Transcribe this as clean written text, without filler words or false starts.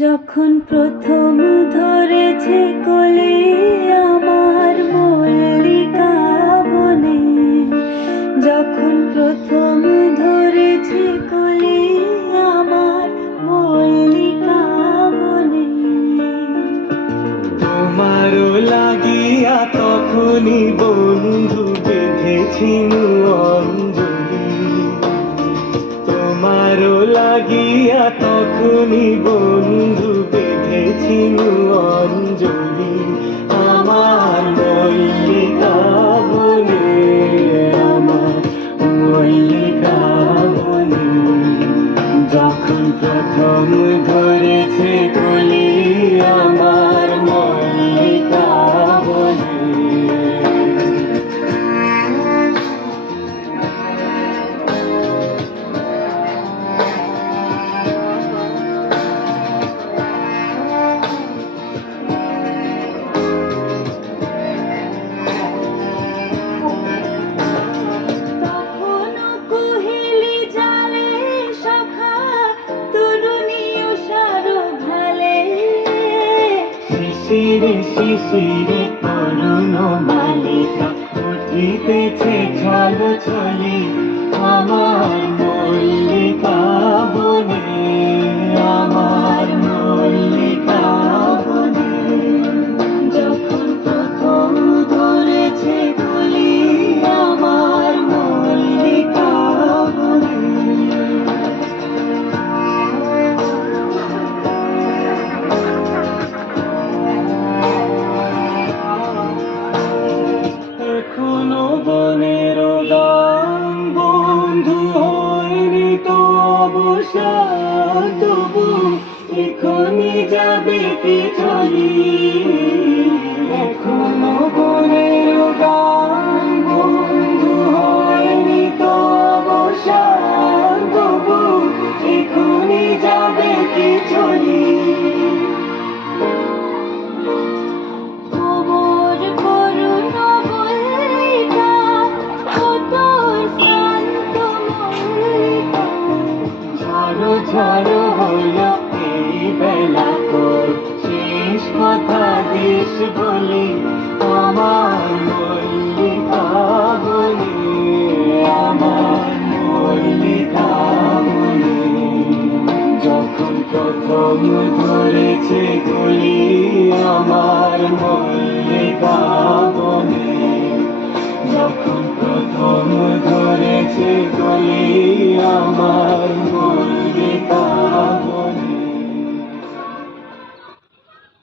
যখন প্রথম ধরেছে কোলে আমার মল্লিকা বনে, যখন প্রথম ধরেছে কোলে আমার মল্লিকা বনে। তোমারও লাগিয়া তখনই বন্ধু বেঁধেছিনু অঞ্জলি, তোমারও লাগিয়া তখনই বন্ধু বেঁধেছিনু অঞ্জলি। আমার মল্লিকা বনে, আমার মল্লিকা বনে, যখন প্রথম ধরেছে কলি আমার মল্লিকা বনে। শিশিরে শিশিরে করুণ বালিকা উঠিতেছে ছলো ছলি আমার মল্লিকা বনে, আমার মল্লিকা বনে, যখন প্রথম ধরেছে কলি আমার মল্লিকা বনে। এখনো বনের গান বন্ধু হয়নি তো অবসান, তবু এখনই যাবে কি চলি। এখনো বনের গান বন্ধু হয়নি তো অবসান, তবু এখনই যাবে কি চলি। ঝড়ো হলো এই বেলা তোর শেষ কথা দিস বলি আমার মল্লিকা বনে, আমার মল্লিকা বনে, যখন প্রথম ধরেছে কলি আমার মল্লিকা বনে, যখন প্রথম ধরেছে কলি আমার